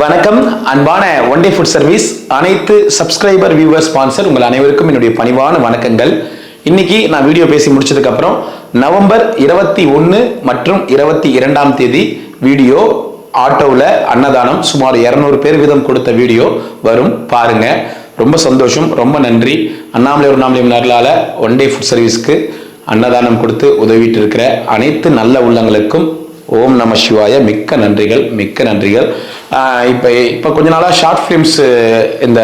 வணக்கம் அன்பான one day food service அனைத்து சப்ஸ்கிரைபர் வியூவர் ஸ்பான்சர் உங்கள் அனைவருக்கும் என்னுடைய பணிவான வணக்கங்கள். இன்னைக்கு நான் வீடியோ பேசி முடிச்சதுக்கு அப்புறம் நவம்பர் 21 மற்றும் 22ஆம் தேதி வீடியோ ஆட்டோவில் அன்னதானம் சுமார் 200 பேர் வீதம் கொடுத்த வீடியோ வரும், பாருங்க. ரொம்ப சந்தோஷம், ரொம்ப நன்றி. அண்ணாமலை நர்லால ஒன் டே ஃபுட் சர்வீஸ்க்கு அன்னதானம் கொடுத்து உதவிட்டு இருக்கிற அனைத்து நல்ல உள்ளங்களுக்கும் ஓம் நம சிவாய மிக்க நன்றிகள், மிக்க நன்றிகள். இப்போ கொஞ்ச நாளாக ஷார்ட் ஃபிலிம்ஸ், இந்த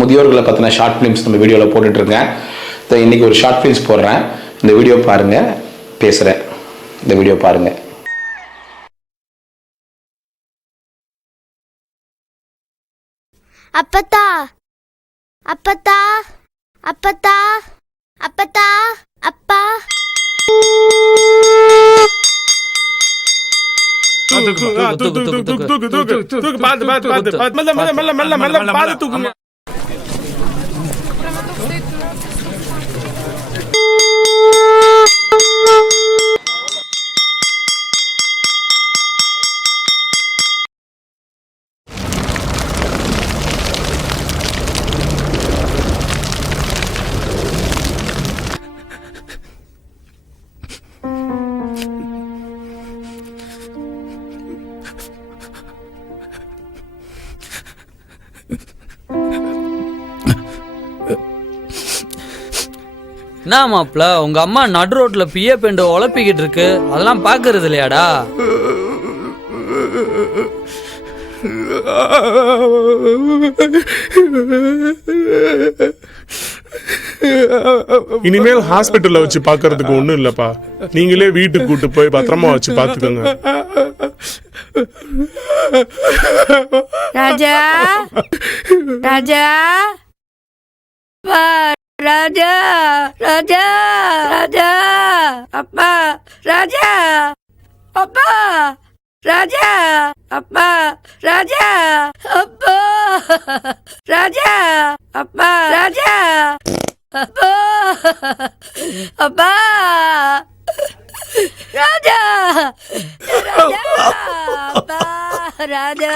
முதியோர்களை பற்றின ஷார்ட் ஃபிலிம்ஸ் நம்ம வீடியோவில் போட்டுட்ருக்கேன். இன்னைக்கு ஒரு ஷார்ட் ஃபிலிம்ஸ் போடுறேன், இந்த வீடியோ பாருங்க, பேசுகிறேன். இந்த வீடியோ பாருங்க. அப்பத்தா அப்பத்தா அப்பத்தா அப்பத்தா அப்பா தூக்கு. என்ன மாப்ள, உங்க அம்மா நடு ரோட்ல பிய பெண்டு உழப்பிக்கிட்டு இருக்கு, அதெல்லாம் பாக்குறது இல்லையாடா? இனிமேல் ஹாஸ்பிட்டல்ல வச்சு பாக்குறதுக்கு ஒண்ணும் இல்லப்பா, நீங்களே வீட்டுக்கு கூட்டு போய் பத்திரமா வச்சு பாத்துக்கோங்க. ராஜா ராஜா ராஜா ராஜா ராஜா அப்பா ராஜா அப்பா ராஜா அப்பா ராஜா அப்பா ராஜா அப்பா ராஜா அப்பா அப்பா ராஜா ராஜா அப்பா ராஜா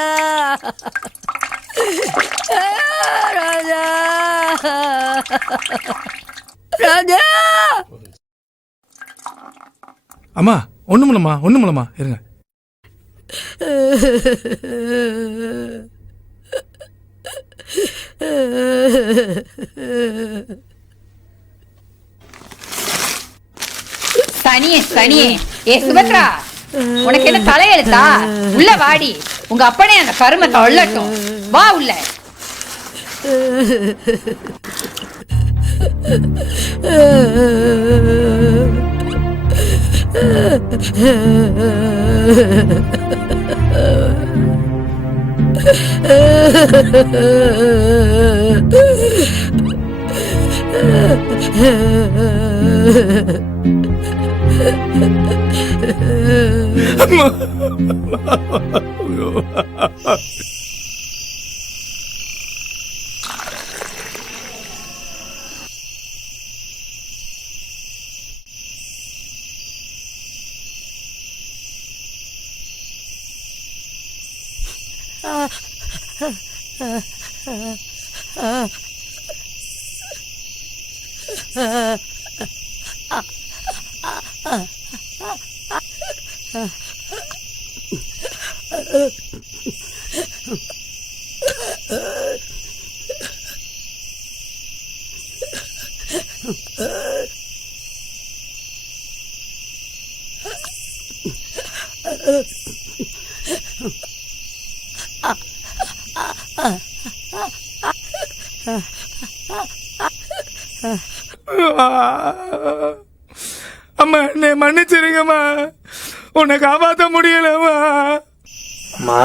ராஜா ராஜா. அம்மா ஒண்ணுமில்லம்மா இருங்க. சனியே ஏ சுபத்ரா, உனக்கு என்ன தலையெழுத்தா? உள்ள வாடி, உங்க அப்பனே அந்த கருமத்தை அள்ளட்டும். வா உள்ள. அம்மா என்னை மன்னிச்சிருங்கம்மா, உன்னை காப்பாற்ற முடியலம்மா. அம்மா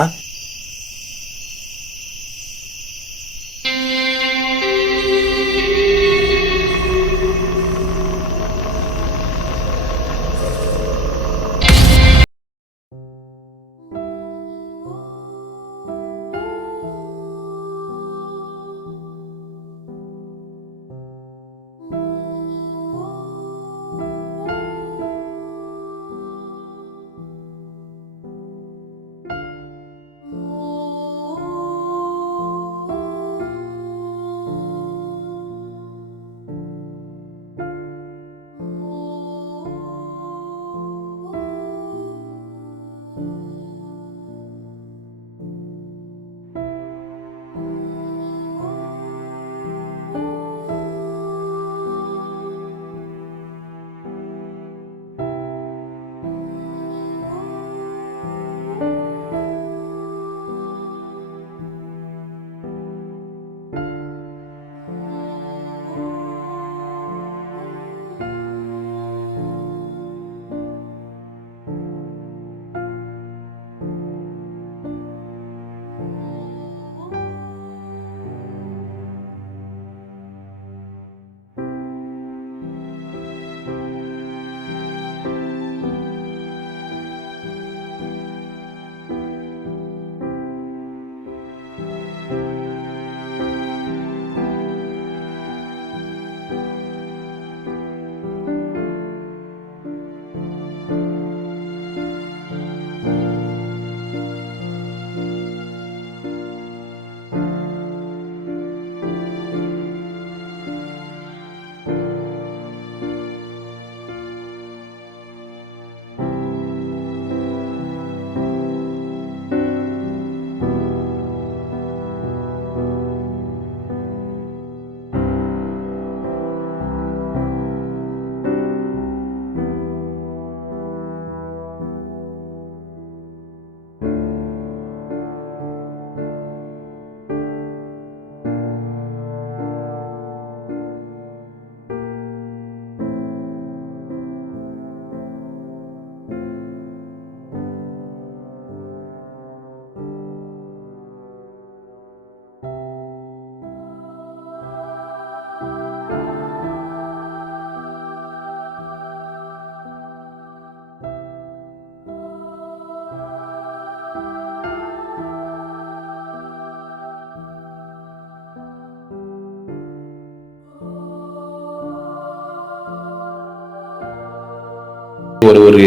ஒரு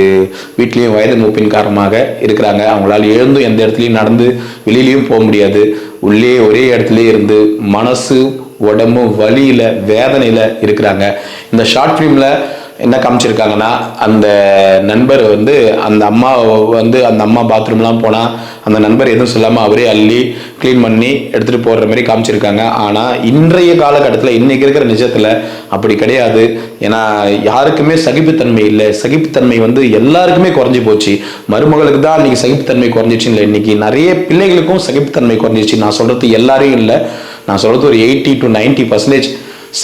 வீட்லேயும் வயது மூப்பின் காரணமாக இருக்கிறாங்க. அவங்களால எழுந்தும் எந்த இடத்துலையும் நடந்து வெளியிலையும் போக முடியாது. உள்ளே ஒரே இடத்துலயே இருந்து மனசு உடம்பு வலியில வேதனையில இருக்கிறாங்க. இந்த ஷார்ட் ஃபிலிம்ல என்ன காமிச்சிருக்காங்கன்னா, அந்த நண்பர் வந்து அந்த அம்மா பாத்ரூம்லாம் போனால் அந்த நண்பர் எதுவும் சொல்லாமல் அவரே அள்ளி க்ளீன் பண்ணி எடுத்துகிட்டு போடுற மாதிரி காமிச்சிருக்காங்க. ஆனால் இன்றைய காலகட்டத்தில் இன்னைக்கு இருக்கிற நிஜத்தில் அப்படி கிடையாது. ஏன்னா யாருக்குமே சகிப்புத்தன்மை இல்லை. சகிப்புத்தன்மை வந்து எல்லாருக்குமே குறைஞ்சி போச்சு. மருமகளுக்கு தான் இன்னைக்கு சகிப்புத்தன்மை குறைஞ்சிச்சு இல்லை, இன்னைக்கு நிறைய பிள்ளைகளுக்கும் சகிப்புத்தன்மை குறைஞ்சிச்சு. நான் சொல்றது எல்லாரையும் இல்லை, நான் சொல்றது ஒரு 80 to 90%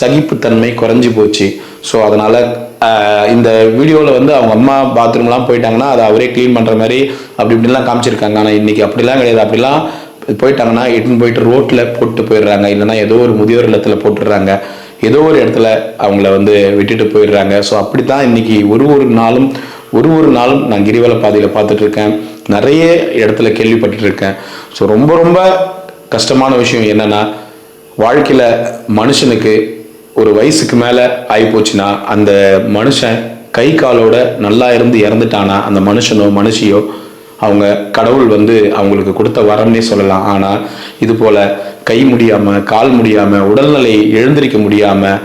சகிப்புத்தன்மை குறைஞ்சி போச்சு. ஸோ அதனால இந்த வீடியோவில் வந்து அவங்க அம்மா பாத்ரூம்லாம் போயிட்டாங்கன்னா அதை அவரே க்ளீன் பண்ணுற மாதிரி அப்படி இப்படிலாம் காமிச்சிருக்காங்க. ஆனால் இன்னைக்கு அப்படிலாம் கிடையாது. அப்படிலாம் போயிட்டாங்கன்னா எட்டுன்னு போயிட்டு ரோட்டில் போட்டு போயிடுறாங்க, இல்லைன்னா ஏதோ ஒரு முதியோர் இல்லத்தில் போட்டுடுறாங்க, ஏதோ ஒரு இடத்துல அவங்கள வந்து விட்டுட்டு போயிடுறாங்க. ஸோ அப்படி தான் இன்னைக்கு ஒரு நாளும் நான் கிரிவல பாதையில் பார்த்துட்டு இருக்கேன், நிறைய இடத்துல கேள்விப்பட்டு இருக்கேன். ஸோ ரொம்ப ரொம்ப கஷ்டமான விஷயம் என்னன்னா, வாழ்க்கையில் மனுஷனுக்கு ஒரு வயசுக்கு மேலே ஆகிப்போச்சுன்னா அந்த மனுஷன் கை காலோட நல்லா இருந்து இறந்துட்டானா அந்த மனுஷனோ மனுஷியோ அவங்க கடவுள் வந்து அவங்களுக்கு கொடுத்த வரம்னே சொல்லலாம். ஆனால் இது போல் கை முடியாமல் கால் முடியாமல் உடல்நிலை எழுந்திருக்க முடியாமல்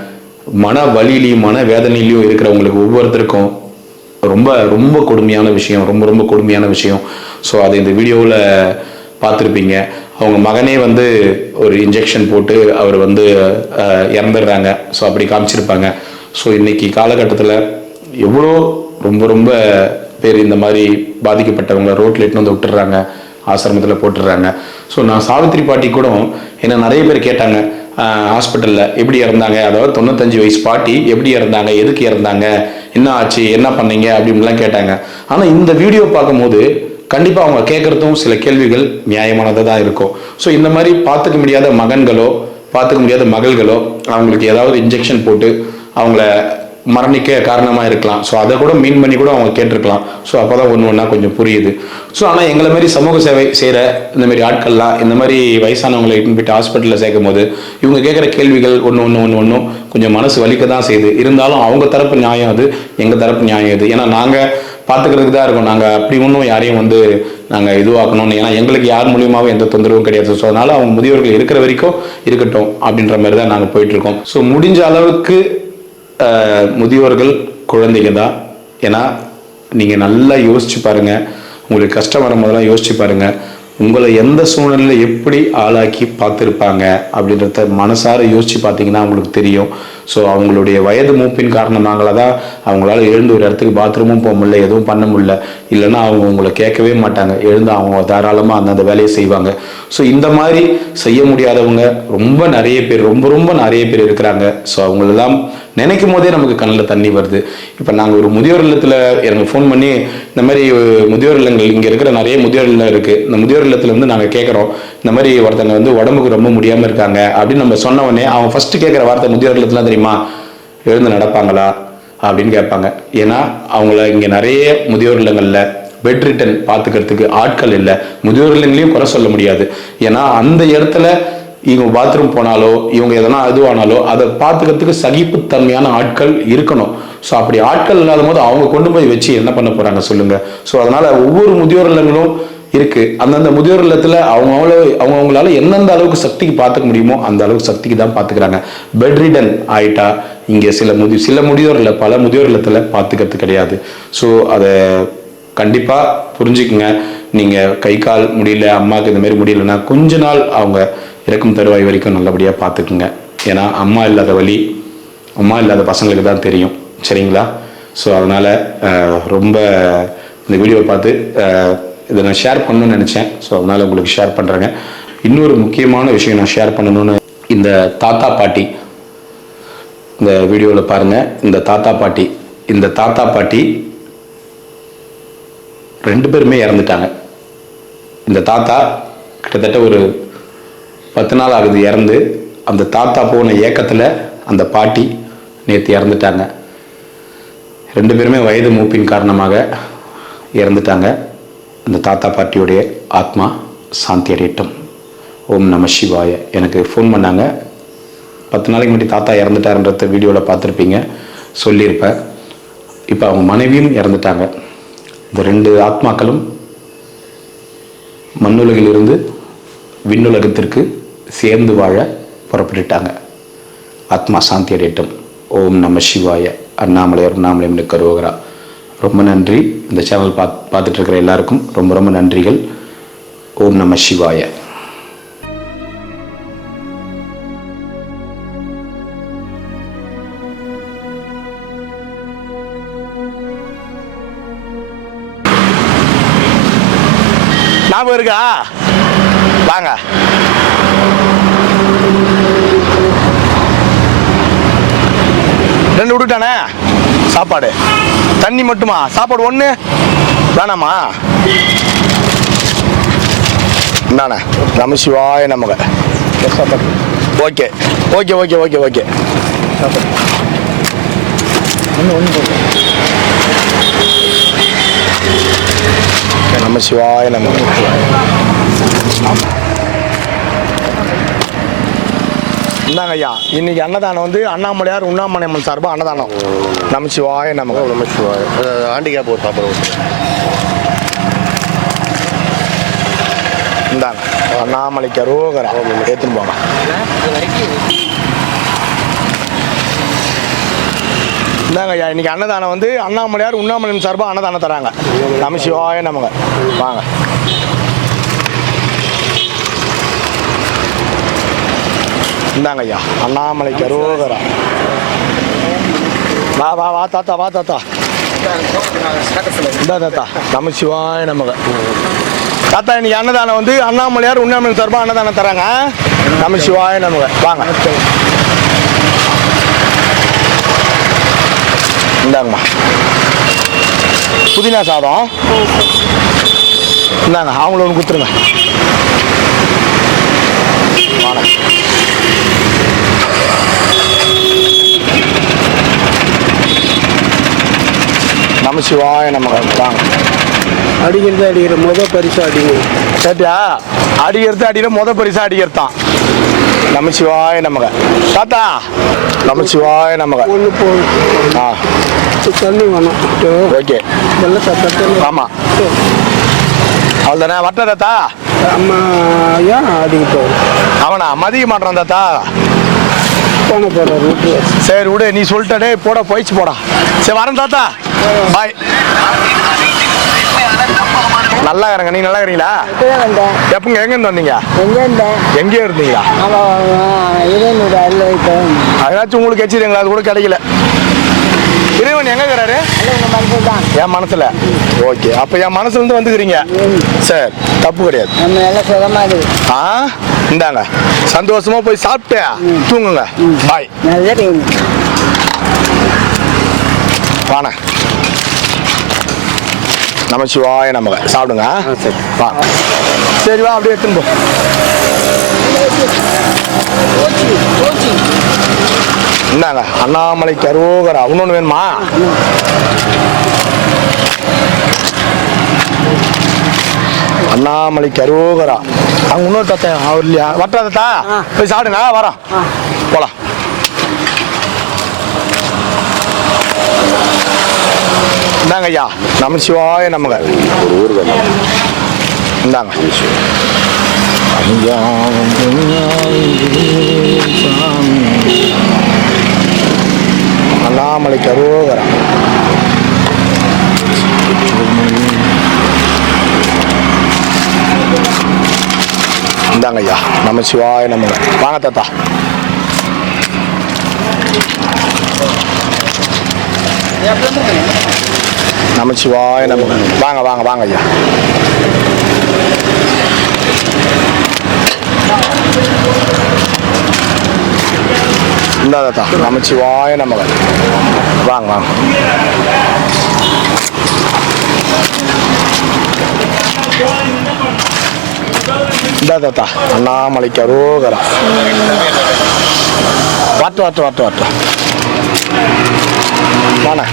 மன வலியிலையும் மன வேதனையிலையும் இருக்கிறவங்களுக்கு ஒவ்வொருத்தருக்கும் ரொம்ப ரொம்ப கொடுமையான விஷயம், ரொம்ப ரொம்ப கொடுமையான விஷயம். ஸோ அதை இந்த வீடியோவில் பார்த்துருப்பீங்க. அவங்க மகனே வந்து ஒரு இன்ஜெக்ஷன் போட்டு அவர் வந்து இறந்துடுறாங்க. ஸோ அப்படி காமிச்சிருப்பாங்க. ஸோ இன்னைக்கு காலகட்டத்தில் எவ்வளோ ரொம்ப ரொம்ப பேர் இந்த மாதிரி பாதிக்கப்பட்டவங்க ரோட்டில் எட்டுன்னு வந்து விட்டுறாங்க, ஆசிரமத்தில் போட்டுடுறாங்க. ஸோ நான் சாவித்திரி பாட்டி கூட என்ன நிறைய பேர் கேட்டாங்க, ஹாஸ்பிட்டலில் எப்படி இறந்தாங்க, அதாவது 95 வயசு பாட்டி எப்படி இறந்தாங்க, எதுக்கு இறந்தாங்க, என்ன ஆச்சு, என்ன பண்ணீங்க அப்படின்லாம் கேட்டாங்க. ஆனால் இந்த வீடியோ பார்க்கும்போது கண்டிப்பாக அவங்க கேட்குறதும் சில கேள்விகள் நியாயமானதாக தான் இருக்கும். ஸோ இந்த மாதிரி பார்த்துக்க முடியாத மகன்களோ பார்த்துக்க முடியாத மகள்களோ அவங்களுக்கு ஏதாவது இன்ஜெக்ஷன் போட்டு அவங்கள மரணிக்க காரணமாக இருக்கலாம். ஸோ அதை கூட மீன் பண்ணி கூட அவங்க கேட்டிருக்கலாம். ஸோ அப்போ தான் ஒன்றா கொஞ்சம் புரியுது. ஸோ ஆனால் எங்களை மாதிரி சமூக சேவை செய்கிற இந்த மாதிரி ஆட்கள்லாம் இந்த மாதிரி வயசானவங்களை இட்டுன்னு போயிட்டு ஹாஸ்பிட்டலில் சேர்க்கும் போது இவங்க கேட்குற கேள்விகள் ஒன்றும் கொஞ்சம் மனசு வலிக்க தான் செய்யுது. இருந்தாலும் அவங்க தரப்பு நியாயம் அது, எங்கள் தரப்பு நியாயம் இது. ஏன்னா நாங்கள் பார்த்துக்கிறதுக்கு தான் இருக்கோம், நாங்கள் அப்படி ஒன்றும் யாரையும் வந்து நாங்கள் இதுவாக்கணும்னு, ஏன்னா எங்களுக்கு யார் மூலியமாகவும் எந்த தொந்தரவும் கிடையாது. ஸோ அதனால் அவங்க முதியோர்கள் இருக்கிற வரைக்கும் இருக்கட்டும் அப்படின்ற மாதிரி தான் நாங்கள் போயிட்டுருக்கோம். ஸோ முடிஞ்ச அளவுக்கு முதியோர்கள் குழந்தைங்க தான். ஏன்னா நீங்கள் நல்லா யோசிச்சு பாருங்கள், உங்களுக்கு கஷ்டம் வரும்போதெல்லாம் யோசிச்சு பாருங்கள், உங்களை எந்த சூழ்நிலையில் எப்படி ஆளாக்கி பார்த்துருப்பாங்க அப்படின்றத மனசார யோசிச்சு பார்த்தீங்கன்னா அவங்களுக்கு தெரியும். ஸோ அவங்களுடைய வயது மூப்பின் காரணமாக தான் அவங்களால எழுந்து ஒரு இடத்துக்கு பாத்ரூமும் போக முடியல, எதுவும் பண்ண முடியல. இல்லைன்னா அவங்க உங்களை கேட்கவே மாட்டாங்க, எழுந்து அவங்க தாராளமாக அந்தந்த வேலையை செய்வாங்க. ஸோ இந்த மாதிரி செய்ய முடியாதவங்க ரொம்ப நிறைய பேர், ரொம்ப ரொம்ப நிறைய பேர் இருக்கிறாங்க. ஸோ அவங்களெல்லாம் நினைக்கும் போதே நமக்கு கண்ணில் தண்ணி வருது. இப்போ நாங்கள் ஒரு முதியோர் இல்லத்தில் எனக்கு ஃபோன் பண்ணி இந்த மாதிரி முதியோர் இல்லங்கள் இங்கே இருக்கிற நிறைய முதியோர் இல்லம் இருக்குது, இந்த முதியோர் இல்லத்தில் வந்து நாங்கள் கேட்குறோம், இந்த மாதிரி ஒருத்தங்க வந்து உடம்புக்கு ரொம்ப முடியாமல் இருக்காங்க அப்படின்னு நம்ம சொன்ன உடனே அவங்க ஃபர்ஸ்ட் கேட்குற வார்த்தை முதியோர் இல்லத்துலாம் தெரியுமா, எழுந்து நடப்பாங்களா அப்படின்னு கேட்பாங்க. ஏன்னா அவங்கள இங்கே நிறைய முதியோர் இல்லங்களில் பெட் ரிட்டன் பார்த்துக்கிறதுக்கு ஆட்கள் இல்லை. முதியோர் இல்லங்களையும் குறை சொல்ல முடியாது. ஏன்னா அந்த இடத்துல இவங்க பாத்ரூம் போனாலோ இவங்க எதனா இதுவானாலோ அதை பார்த்துக்கிறதுக்கு சகிப்புத்தன்மையான ஆட்கள் இருக்கணும். ஸோ அப்படி ஆட்கள் இல்லாத போது அவங்க கொண்டு போய் வச்சு என்ன பண்ண போறாங்க சொல்லுங்க. ஸோ அதனால ஒவ்வொரு முதியோர் இல்லங்களும் இருக்கு. அந்தந்த முதியோர் இல்லத்துல அவங்களால எந்தெந்த அளவுக்கு சக்திக்கு பார்த்துக்க முடியுமோ அந்த அளவுக்கு சக்திக்கு தான் பார்த்துக்கிறாங்க. பெட் ரிடன் ஆயிட்டா இங்கே சில முதியோர் இல்லை, பல முதியோர் இல்லத்துல பார்த்துக்கிறது கிடையாது. ஸோ அதை கண்டிப்பா புரிஞ்சுக்குங்க. நீங்க கை கால் முடியல, அம்மாவுக்கு இந்த மாதிரி முடியலன்னா கொஞ்ச நாள் அவங்க இறக்கும் தருவாய் வரைக்கும் நல்லபடியாக பார்த்துக்குங்க. ஏன்னா அம்மா இல்லாத வழி அம்மா இல்லாத பசங்களுக்கு தான் தெரியும், சரிங்களா? ஸோ அதனால் ரொம்ப இந்த வீடியோவை பார்த்து இதை நான் ஷேர் பண்ணணும்னு நினச்சேன். ஸோ அதனால் உங்களுக்கு ஷேர் பண்ணுறேங்க. இன்னொரு முக்கியமான விஷயம் நான் ஷேர் பண்ணணும்னு, இந்த தாத்தா பாட்டி இந்த வீடியோவில் பாருங்கள். இந்த தாத்தா பாட்டி 2 பேருமே இறந்துட்டாங்க. இந்த தாத்தா கிட்டத்தட்ட ஒரு 10 நாள் ஆகுது இறந்து. அந்த தாத்தா போன ஏக்கத்தில் அந்த பாட்டி நேற்று இறந்துட்டாங்க. 2 பேருமே வயது மூப்பின் காரணமாக இறந்துட்டாங்க. அந்த தாத்தா பாட்டியோடைய ஆத்மா சாந்தி அடையட்டும். ஓம் நம சிவாய. எனக்கு ஃபோன் பண்ணாங்க, 10 நாளைக்கு முன்னாடி தாத்தா இறந்துட்டாருன்றத வீடியோவில் பார்த்துருப்பீங்க, சொல்லியிருப்பேன். இப்போ அவங்க மனைவியும் இறந்துட்டாங்க. இந்த 2 ஆத்மாக்களும் மண்ணுலகிலிருந்து விண்ணுலகத்திற்கு சேர்ந்து வாழ புறப்பட்டுட்டாங்க. ஆத்மா சாந்தி அடையட்டும். ஓம் நம சிவாய. அண்ணாமலையார் உண்ணாமலை கரோகரா. ரொம்ப நன்றி. இந்த சேனல் பார்த்துட்டு இருக்கிற எல்லாருக்கும் ரொம்ப ரொம்ப நன்றிகள். ஓம் நம சிவாய. ஞாபகம் இருக்கா? வாங்க. ரெண்டு விட்டுட்டானே சாப்பாடு. தண்ணி மட்டுமா? சாப்பாடு 1 வேணாமா? நானே நம சிவாய நமக. Okay okay okay okay okay. நம சிவாய நமக. இந்தாங்க ஐயா, இன்னைக்கு அன்னதானம் வந்து அண்ணாமலையார் உண்ணாமலை அம்மன் சார்பாக அன்னதானம். நம சிவாய நமக. நம சிவாய. ஆண்டிகா போட்டு சாப்பிடுவோம். இந்தாங்க அண்ணாமலைக்கு அரோகரா. ஏற்றுன்னு போங்க. இந்தாங்க ஐயா, இன்னைக்கு அன்னதானம் வந்து அண்ணாமலையார் உண்ணாமலை சார்பாக அன்னதானம் தராங்க. நம சிவாய நமக. வாங்க. இந்தாங்க ஐயா, அண்ணாமலைக்கு அரோகரா. வா வா வா தாத்தா, வா தாத்தா. இந்தா தாத்தா. நம சிவாய நமக. தாத்தா, இன்னைக்கு அன்னதானம் வந்து அண்ணாமலையார் உண்ணாமலை சார்பாக அன்னதானம் தராங்க. நம சிவாய நமக. வாங்க. இந்தாங்கம்மா புதினா சாதம். இந்தாங்க, அவங்கள ஒன்று கொடுத்துருங்க. வாங்க. நம சிவாய நமக. வாங்க. அடிக்கிற முதல் பரிசு அடிங்க. கேட்டியா? அடிக்கிற முதல் பரிசா அடிக்கிறதான். நம சிவாய நமக. தாத்தா நம சிவாய நமக. ஒன்று போதும். ஆ தண்ணி வேணும். ஓகே. வெள்ளை சாப்பாடு. ஆமாம், அவ்வளோதானே. வட்ட தாத்தா. அம்மா ஏன் அடிக்கிட்டோம்? அவனா மதிக்க மாட்டான் தாத்தா. போன போகிற ரூட்டு. சரி விடு, நீ சொல்லிட்டே போட போயிடுச்சு போடா. சரி வரேன் தாத்தா, பாய். நல்லா இருக்கிறேங்க. நீ நல்லா இருக்கிறீங்களா? எப்பங்க எங்கேருந்து வந்தீங்க? எங்கேயோ இருந்தீங்களா? அதனாச்சும் உங்களுக்கு வச்சுருங்களா? அது கூட கிடைக்கல. இறைவன் எங்க இருக்கிறாரு? என் மனசுல. ஓகே, அப்ப என் மனசுல இருந்து வந்துக்கிறீங்க. சரி, தப்பு கிடையாது. ஆ இந்தாங்க, சந்தோஷமா போய் சாப்பிட்டு தூங்குங்க. பாய். வாண நம சிவாய நமக. சாப்பிடுங்க. வா. சரி வா, அப்படியே எடுத்துன்னு போ. இந்தாங்க அண்ணாமலைக்கு அரோகரா. இன்னொன்று வேணுமா? அண்ணாமலைக்கு அரோகரா. அங்க இன்னொரு தத்தா அவர் இல்லையா? வட்டா தத்தா, போய் சாப்பிடுங்க. வரோம், போலாம். இந்தாங்க ஐயா, நம சிவாய நமக. இந்தாங்க. அண்ணாமலைக்கு அரோகரா. இந்தாங்க ஐயா, நம சிவாய நமக. வாங்க தாத்தா. நம சிவாய நமக. வாங்க வாங்க வாங்க ஐயா. இந்தா தாத்தா, நம சிவாய நமக. வாங்க வாங்க. இந்தா தாத்தா, அண்ணாமலைக்கு அரோகரா. வாட்டு வாட்டு வாட்டு வாட்டு. வாண்ணே,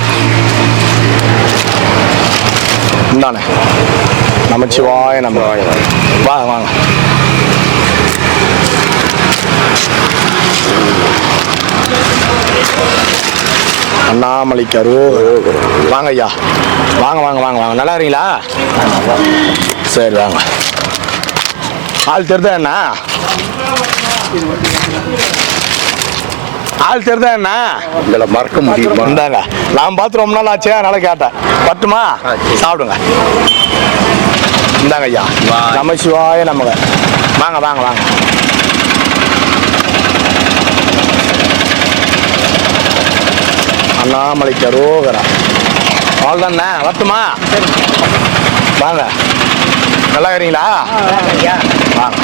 இந்தாண்ணே. நமச்சிவாய நமக. வாங்க வாங்க. அண்ணாமலைக்கு அரோகரா. வாங்க ஐயா, வாங்க வாங்க வாங்க வாங்க. நல்லா இருக்கீங்களா? சரி வாங்க. ஆள் தெரிதா என்ன? ஆள் தெரிதா என்ன? உங்களை மறக்க முடியுமா? இந்தாங்க, நான் பார்த்து ரொம்ப நாள் ஆச்சு, அதனால கேட்டேன். பட்டுமா? சாப்பிடுங்க. இந்தாங்க ஐயா. நம சிவாய நமக. வாங்க வாங்க வாங்க. அண்ணாமலைக்கு அரோகரா. அவ்வளோதானே, வரட்டுமா? வாங்க. நல்லா இருக்கிறீங்களா? வாங்க.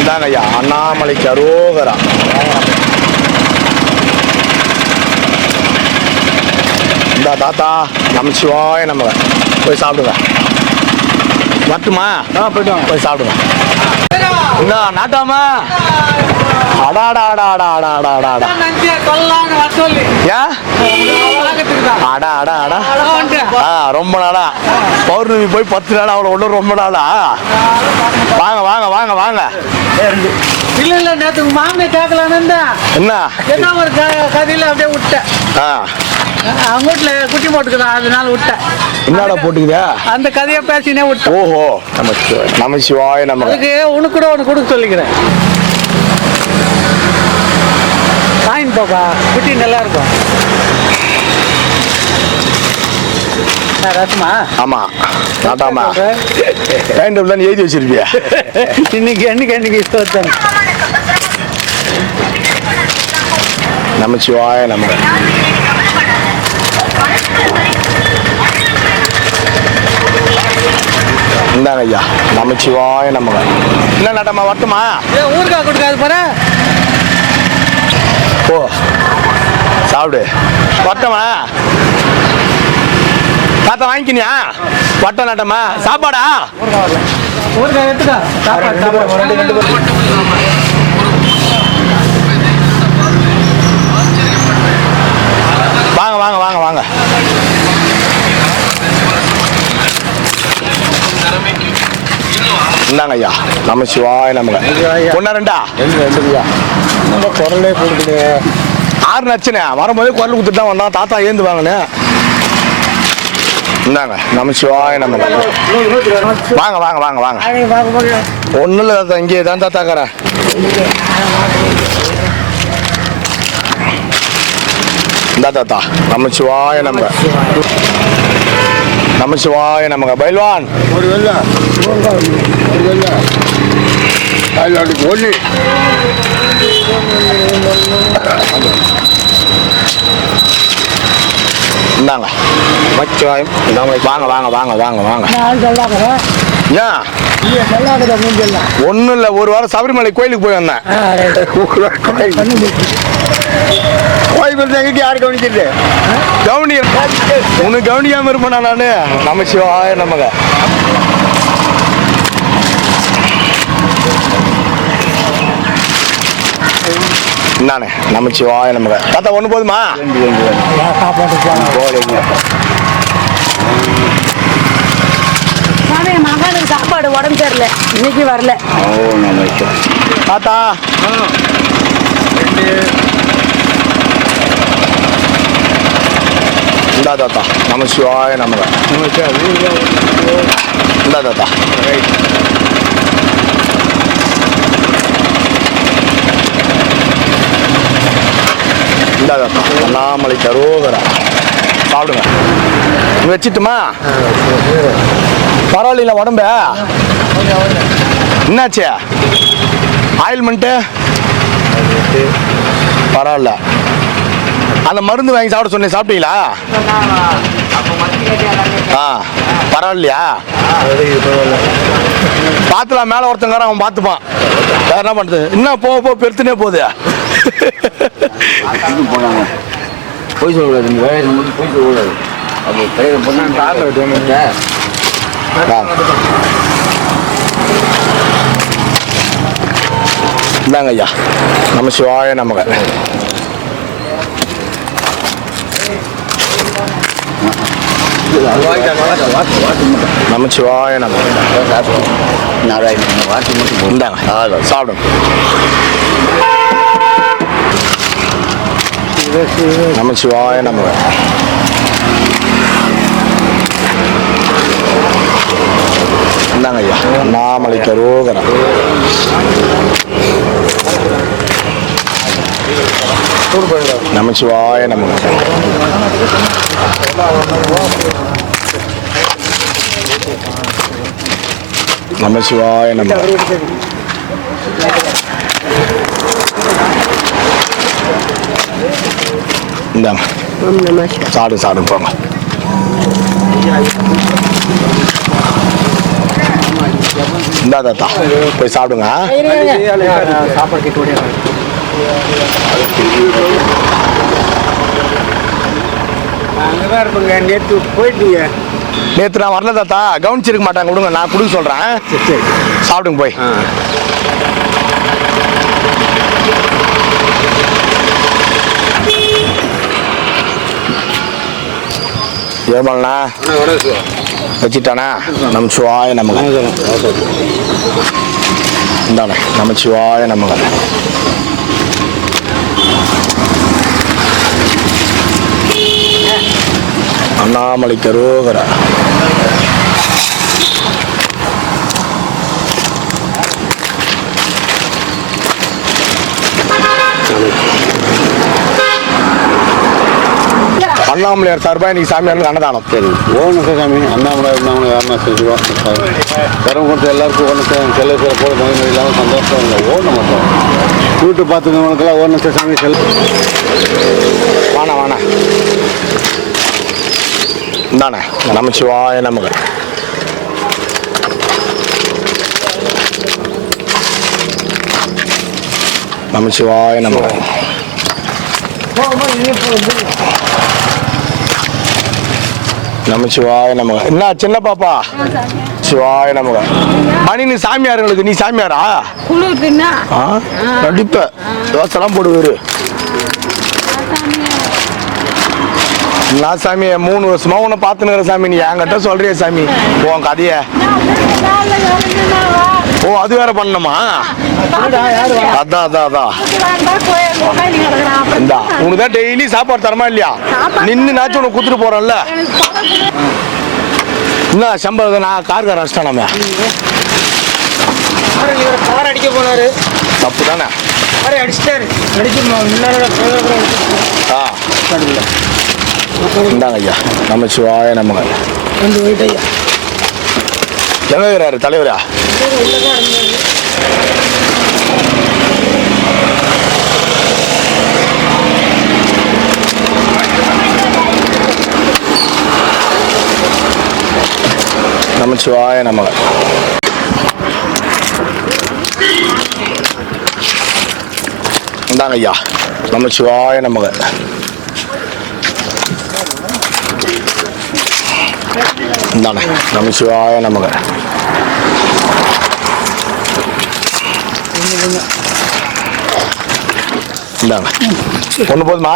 இந்தாங்க ஐயா, அண்ணாமலைக்கு அரோகரா. இந்தா தாத்தா, நம்ம சிவாய நமக. போய் சாப்பிடுங்க. வரட்டுமா? போய் சாப்பிடுங்க. என்ன நாட்டாமா? அடாடா அடா அடா அடா அடா அடா அடா. ஏன்? அடா அடா அடா. ரொம்ப நாளா பௌர்ணமி போய் 10 நாள் அவ்வளோ ஒன்றும் ரொம்ப நாளா. வாங்க வாங்க வாங்க வாங்க. இல்ல இல்ல நேத்து மாமே கேட்கலான்னு என்ன என்ன ஒரு கதையில அப்படியே விட்டேன். அவங்க வீட்டுல குட்டி போட்டுக்குதான், அதனால விட்டேன். என்னடா போட்டுக்குதா? அந்த கதையை பேசினே விட்டேன். ஓஹோ, நம சிவாய நமக. அதுக்கு உனக்கு கூட ஒன்று கொடுக்க சொல்லிக்கிறேன். வாங்கிட்டு போப்பா, குட்டி நல்லா இருக்கும். ரசமா? ஆமா நாட்டாமா. டைம் டேபிள் தான் எழுதி வச்சிருப்பியா? இன்னைக்கு என்னைக்கு இஷ்டம். நம சிவாய நமக. இந்தாங்க ஐயா, நம சிவாய நமக. என்ன நாட்டம்மா, வரட்டுமா? ஊருக்கா கொடுக்காது பாரு. ஓ சாப்பிடு. வரட்டமா? தாத்தா வாங்கிக்கினியா? வட்ட நாட்டம்மா. சாப்பாடா? ஊருக்கா எடுத்துக்கா. வாங்க வாங்க வாங்க வாங்க. இந்தாங்க ஐயா, நம சிவாய நமக. ஒன்னா ரெண்டா? ரெண்டுயா நம்ம குரலே கொடுக்குது. 6 நச்சுனே வரும்போதே குரல் கொடுத்துட்டு தான் வந்தான். தாத்தா ஏந்து வாங்கண்ணே. இந்தாங்க, நம சிவாய நமக. வாங்க வாங்க வாங்க வாங்க. ஒன்றும் இல்லை தாத்தா, இங்கே தான் தாத்தாக்காரன். இந்தா தாத்தா, நம சிவாய நமக. நம சிவாய நமக. பைல்வான் ஒரு வெள்ள ஒரு வெள்ள ஒன்று இந்தாங்க. மச்சிவாயம். வாங்க வாங்க வாங்க வாங்க வாங்க. ஏன்? ஒன்றும் இல்லை, ஒரு வாரம் சபரிமலை கோயிலுக்கு போய் வந்தேன். கோயில் எங்கிட்ட யாரு கவனிக்கிறது? கவனி உனக்கு கவனிக்காம இருப்பேனா நானு? நம சிவாய நமக. நானே நம சிவாய நமக. தாத்தா ஒண்ணு போதுமா? மகனுக்கு சாப்பாடு உடம்பு சரியில்லை, இன்னைக்கு வரல. தாத்தா இந்தா தாத்தா, நம சிவாய நமக. இந்தா தாத்தா. இந்தா தாத்தா, அண்ணாமலைக்கு அரோகரா. சாப்பிடுங்க. வச்சுட்டுமா? பரவாயில்ல உடம்ப? என்னாச்சு? ஆயில்மெண்ட்டு பரவாயில்ல. அந்த மருந்து வாங்கி சாப்பிட சொன்னேன், சாப்பிட்டீங்களா? ஆ பரவாயில்லையா? பார்த்துலாம், மேலே ஒருத்தங்கார அவன் பார்த்துப்பான். வேற என்ன பண்ணுறது? இன்னும் போக போக பெருத்துனே போகுது. போய் சொல்லக்கூடாது, இந்த வேலை போய் சொல்லக்கூடாது. அப்போ கையில் பொண்ணு காரில் இந்தாங்க ஐயா, நம சிவாய நமக. நமச்சிவாய நமக. இந்தாங்க சாப்பிடுங்க. நமச்சிவாய நமக. இந்தாங்க ஐயா. அண்ணாமலைக்கு அரோகரா. நமச்சிவாய நமக. நமச்சிவாய நமக. இந்தாங்க சாப்பிடு போங்க. இந்தா தாத்தா போய் சாப்பிடுங்க. அங்கதான் இருப்பேங்க. நேற்று போயிட்டீங்க. நேற்று நான் வரல தாத்தா, கவனிச்சிருக்க மாட்டாங்க. விடுங்க, நான் கொடுக்க சொல்றேன். சாப்பிடுங்க போய். ஏமாண்ணா வச்சுட்டானா? நமச்சிவாய நமக. இந்தாண்ணே நமச்சிவாய நமக. அண்ணாமலைக்கு அரோகரா. அண்ணாமலையார் சார்பாக இன்னைக்கு சாமியாருக்கு அன்னதானம். சரி, ஓணும் சாமி. அண்ணாமலை யாருன்னா செஞ்சுருவோம். கரம் கொடுத்து எல்லாருக்கும் ஓணும் செல்ல போல நோய் இல்லாமல் சந்தோஷம் இல்லை. ஓணும் மட்டும் வீட்டு பார்த்துக்கவங்களுக்கெல்லாம் ஓணும் சாமி செல்ல. வாணா இந்தாண்ணே நமச்சிவாய நமக. நமச்சிவாய நமக. நமச்சிவாய நமக. என்ன சின்ன பாப்பா? சிவாய நமக. மணி நீ சாமியாருங்களுக்கு நீ சாமியாரா? நடிப்ப தோசைலாம் போடுவாரு. நான் சாமி 3 வருஷமா உன்னை பார்த்துனுற சாமி. நீ என்கிட்ட சொல்றிய சாமி உன் கதைய. ஓ, அது வேற பண்ணணுமா? அதான் இந்தா உனக்கு தான் டெய்லி சாப்பாடு தரமா இல்லையா? நின்று நாச்சும் உனக்கு குத்துட்டு போறேன்ல. என்ன சம்பளம்? நான் கார்கார அடிச்சிட்டேன். நம்ம கார் அடிக்க போனாரு. தப்பு தானே? அடிச்சிட்டாரு. இந்தாங்க ஐயா நமச்சிவாய நமக. எங்க இருக்கிறாரு தலைவரா? நமச்சிவாய நமக. இந்தாங்க ஐயா நமச்சிவாய நமக. இந்தாண்ணே நமச்சிவாய நமக. இந்தாங்க ஒன்று போதுமா?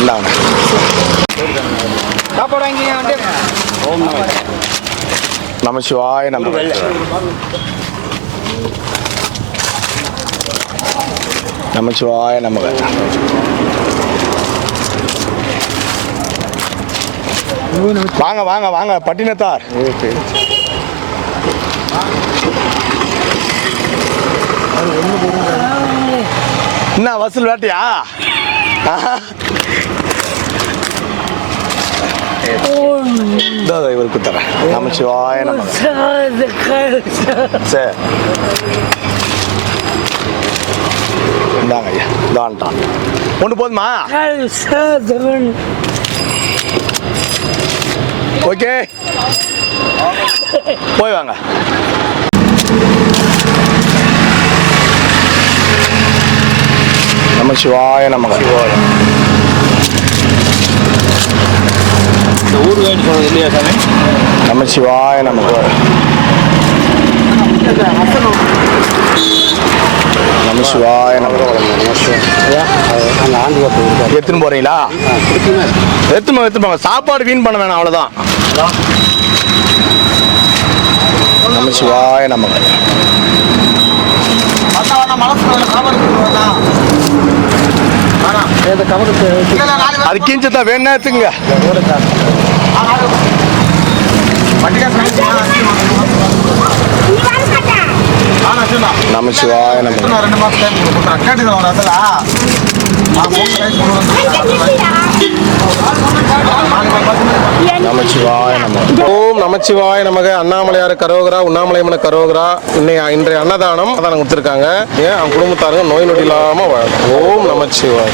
இந்தாங்க சாப்பாடு வாங்கி நமச்சிவாய நமக. நமச்சிவாய நமக. வாங்க வாங்க வாங்க பட்டினத்தார். என்ன வசூல் வேட்டையா? இவருக்கு தரேன். நமச்சிவாய நமக. சரி இந்தாங்க ஐயா. தான்ட்டான் ஒன்று போதுமா? ஓகே போய் வாங்க. நமச்சிவாய நமக. ஊர் வேண்டி சொன்னது இல்லையா சாமி? நமச்சிவாய நமக. நம சிவாய எடுத்துன்னு போறீங்களா? எடுத்துமா சாப்பாடு வீண் பண்ண வேணாம், அவ்வளவுதான். நம சிவாய நமக. அது கிஞ்சத்தான் வேணா எடுத்துங்க. நம சிவாய நமக. நமச்சிவாய நமக. ஓம் நமச்சிவாய நமக. அண்ணாமலையார் கரோகரா, உண்ணாமலையம்மன கரோகரா. இன்றைய அன்னதானம் கொடுத்துருக்காங்க. அவங்க குடும்பத்தாருங்க நோய் நொடி இல்லாம வாழும். ஓம் நமச்சிவாய.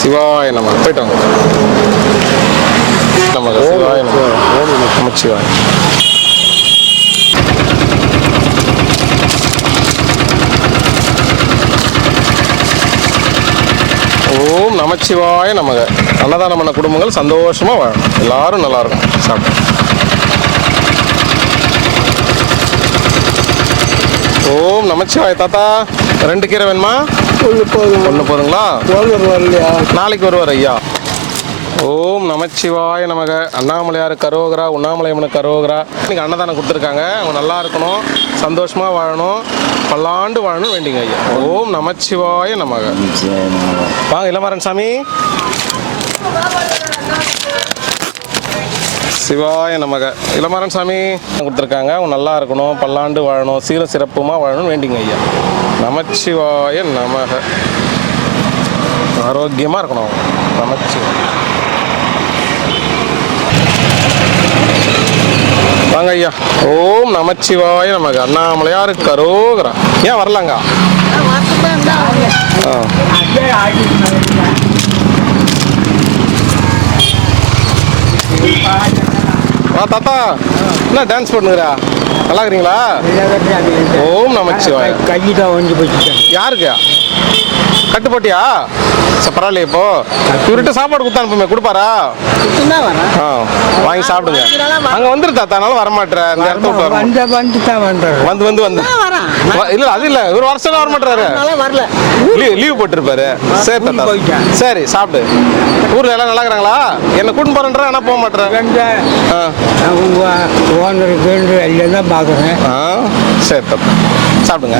சிவாய நமக. போயிட்டாங்க. நமக சிவாய நமக. ஓம் நமச்சிவாய. ஓம் நமச்சிவாய நமக. அன்னதானம் பண்ண குடும்பங்கள் சந்தோஷமா வாழும். எல்லாரும் நல்லா இருக்கும். சாப்பிட்டு ஓம் நமச்சிவாய. தாத்தா 2 கீரை வேணுமா? ஒன்று போதுங்களா? நாளைக்கு வருவார் ஐயா. ஓம் நமச்சிவாய நமக. அண்ணாமலையார் கரோகரா, உண்ணாமலையம்மன கரோகரா. இன்னைக்கு அன்னதானம் கொடுத்துருக்காங்க. அவங்க நல்லா இருக்கணும், சந்தோஷமா வாழணும், பல்லாண்டு வாழணும் வேண்டிங்க ஐயா. ஓம் நமச்சிவாய நமக. வாங்க இளமாறன் சாமி. சிவாய நமக. இளமாறன் சாமி கொடுத்துருக்காங்க. அவங்க நல்லா இருக்கணும், பல்லாண்டு வாழணும், சீர சிறப்புமா வாழணும் வேண்டிங்க ஐயா. நமச்சிவாய நமக. ஆரோக்கியமா இருக்கணும். நமச்சிவாய. வாங்க ஐயா. ஓம் நமச்சிவாய நமக. அண்ணாமலையார் கரோகரா. ஏன் வரலாங்க? வா தாத்தா, என்ன டான்ஸ் பண்ணுறா? நல்லா இருக்கிறீங்களா? ஓம் நமச்சிவாய. கையிட்ட ஒஞ்சி போச்சு. யாருக்கு கட்டுப்பட்டியா? பரவாயில்லையே. இப்போ இவர்கிட்ட சாப்பாடு கொடுத்தா அனுப்புமே, கொடுப்பாரா? வாங்கி சாப்பிடுங்க. அங்க வந்துரு தாத்தா, அதனால வரமாட்டேற. இந்த இடத்துல வந்து இல்ல அது இல்ல, ஒரு வருஷம் வரமாட்டாரு. லீவ் போட்டிருப்பாரு. சரி தாத்தா, சரி சாப்பிடு. ஊர்ல எல்லாம் நல்லா இருக்கிறாங்களா? என்ன கூட்டு போறேன்ற ஆனா போக மாட்டேன். பாக்குறேன். சரி தாத்தா, சாப்பிடுங்க.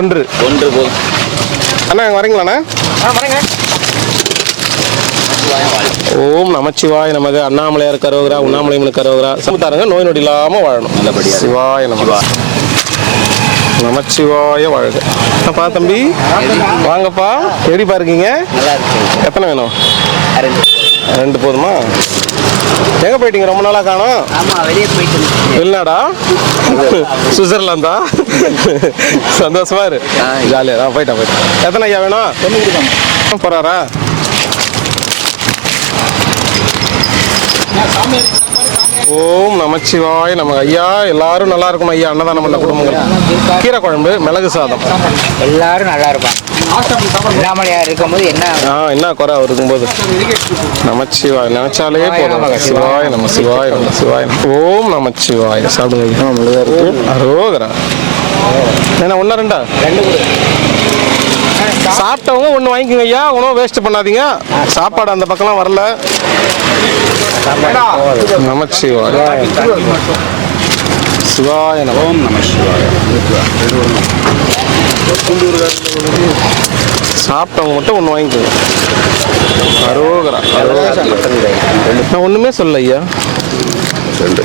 ஒன்று போதும் அண்ணா. வரீங்களாண்ணா? ஓம் நமச்சிவாய நமக. அண்ணாமலையார் கரோகரா, உண்ணாமலையம்மன் கரோகரா. சமுதாரங்க நோய் நொடி இல்லாம வாழணும். சிவாய நமக. நமச்சிவாய வாழ்க. அப்பா தம்பி வாங்கப்பா. எப்படிப்பா இருக்கீங்க? எத்தனை வேணும்? 2 போதுமா? எங்க போயிட்டீங்க? ரொம்ப நாளா காணோம். வெளிநாடா? சுவிட்சர்லாந்தா? சந்தோஷமா இரு, ஜாலியா தான். போயிட்டேன். எத்தனை ஐயா வேணும்? போறாரா? ஓம் நமச்சிவாய நமக. ஐயா எல்லாரும் நல்லா இருக்கணும் ஐயா. அன்னதானம் பண்ண குடும்பங்கள். கீரை குழம்பு, மிளகு சாதம். எல்லாரும் நல்லா இருப்பாங்க. அண்ணாமலையார் இருக்கும்போது என்ன குறை அவர் இருக்கும்போது? நமச்சிவாய் நினைச்சாலே போதும். சிவாய நம சிவாய நம சிவாய. ஓம் நமச்சிவாய. சாப்பிடுங்க. அரோகரா. என்ன 1 2 சாப்பிட்டவங்க 1 வாங்கிக்கோங்க ஐயா. உணவு வேஸ்ட் பண்ணாதீங்க. சாப்பாடு அந்த பக்கம்லாம் வரல. நமச்சிவாய. சிவாய நம. ஓம் நம சிவாய. சாப்பிட்டவங்க மட்டும் 1 வாங்கிக்கோங்க. அரோகரா. நான் ஒண்ணுமே சொல்ல ஐயா. 2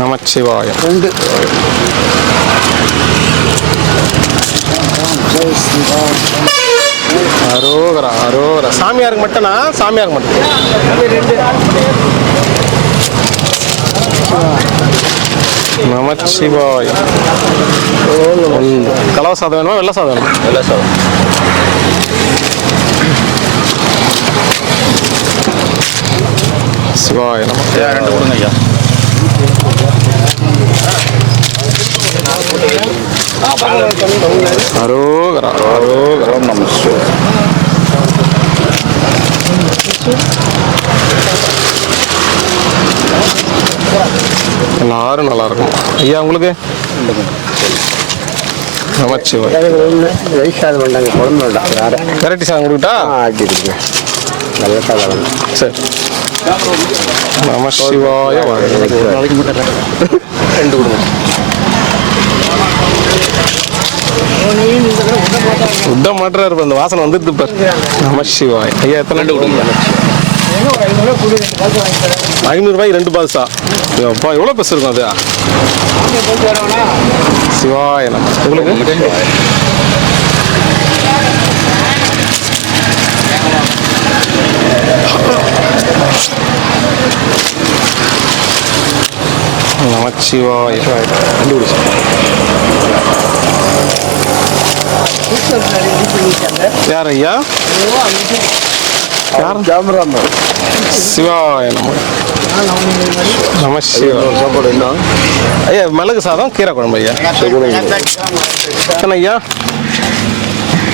நமச்சிவாய. 2 அரோகரா. அரோகரா. சாமியாருக்கு மட்டும்னா? சாமியாருக்கு மட்டும். நமச்சிவாய. கலவை சாதம் வேணுமா? வெள்ளை சாதம் வேணுமா? வெள்ளை சாதம். சிவாய நம. 2 கொடுங்க ஐயா. அரோகரா அரோகரா நம்ம எல்லாரும் நல்லா இருக்கும். ஐயா உங்களுக்கு நமச்சிவாய். வயசாக வேண்டாங்க, குழம்பு வேண்டாம், வேற வெரைட்டி சாதம் கொடுக்கிட்டா ஆக்கிடுங்க. நல்ல சாதம் சரி. நமசிவாய நாளைக்கு மட்டும் 2 கொடுங்க. உட்ட மாட்டுறாரு இருப்ப அந்த வாசனை வந்துடுது பாரு. நமசிவாய். ஐயா எத்தனை 2 கொடுங்க? 500 ரூபாய் 2 பால்சா. அப்பா எவ்வளோ பெருசு இருக்கும் அது? சிவாய நம்ம உங்களுக்கு நமச்சிவாய. கண்டுபிடிச்சு யார் ஐயா? சிவாய நம்ம நமசிவாய. சாப்பாடு என்ன ஐயா மிளகு சாதம் கீரை குழம்பு ஐயா. எத்தனை ஐயா?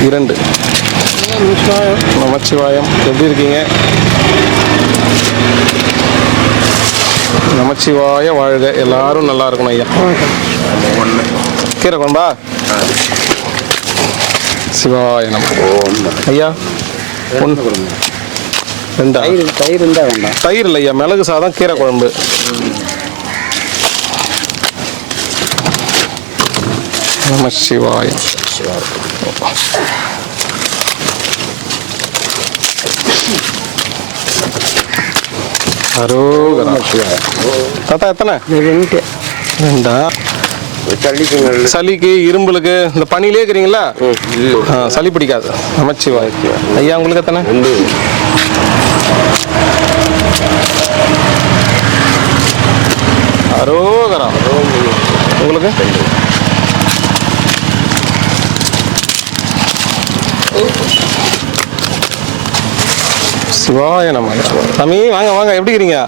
2. நமச்சிவாயம். எப்படி இருக்கீங்க? நமச்சிவாய வாழ்க. எல்லாரும் நல்லா இருக்கணும் ஐயா. கீரை குழம்பா? சிவாய நம்ம. ஐயா 1 2 தயிர் இருந்தால் வேண்டாம். தயிர் இல்லை ஐயா, மிளகு சாதம் கீரை குழம்பு. நமசிவாய. அரோகரா. தாத்தா எத்தனை? 2. சளிக்கு இரும்பலுக்கு இந்த பனிலே இருக்கிறீங்களா? சளி பிடிக்காது. நமச்சிவாய். ஐயா உங்களுக்கு எத்தனை? 2. அரோகரா. உங்களுக்கு? சிவாய நம்ம. சாமி வாங்க வாங்க, எப்படி இருக்கிறீங்க?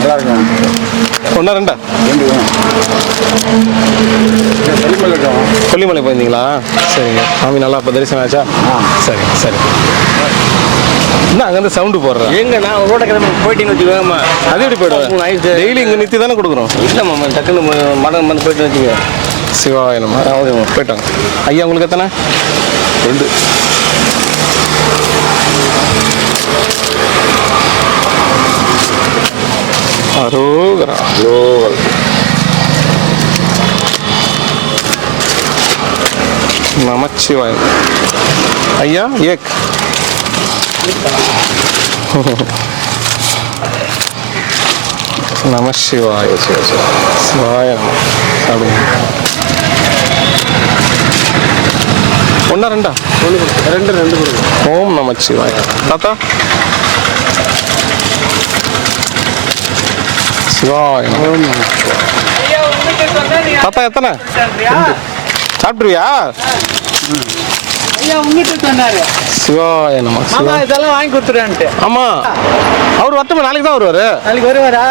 நல்லா இருக்கும். 1 2 கொல்லிமலை போயிருந்தீங்களா? சரிங்க. சாமி நல்லா இப்போ தரிசனம் ஆச்சா? சரி சரி. என்ன அங்கேருந்து சவுண்டு போடுறேன்? எங்க நான் ரோட கிளம்பி போயிட்டீங்கன்னு வச்சுக்கோங்கம்மா. அது எப்படி போயிடுவேன்? டெய்லி இங்கே நிறுத்தி தானே கொடுக்குறோம். இல்லைம்மா, டக்குன்னு மடம் வந்து போயிட்டு வச்சுக்க. சிவாய நம்ம. ஓகேம்மா, போயிட்டாங்க. ஐயா உங்களுக்கு எத்தனை? 2. அரோகரா. நமச்சிவாய. ஐயா ஏக். நமசிவாய. சிவாய அப்படி 1 2 2 கொடுங்க. ஓம் நமச்சிவாய. தாத்தா சிவாய. தாத்தா எத்தனை? சாப்பிட்ருவியா? ஐயா உங்ககிட்ட சொன்னாரு சிவாய நம்ம. மாமா இதெல்லாம் வாங்கி கொடுத்துருவான்ட்டு. ஆமா, அவர் வரட்டும், நாளைக்கு தான் வருவாரு. நாளைக்கு வருவாரா?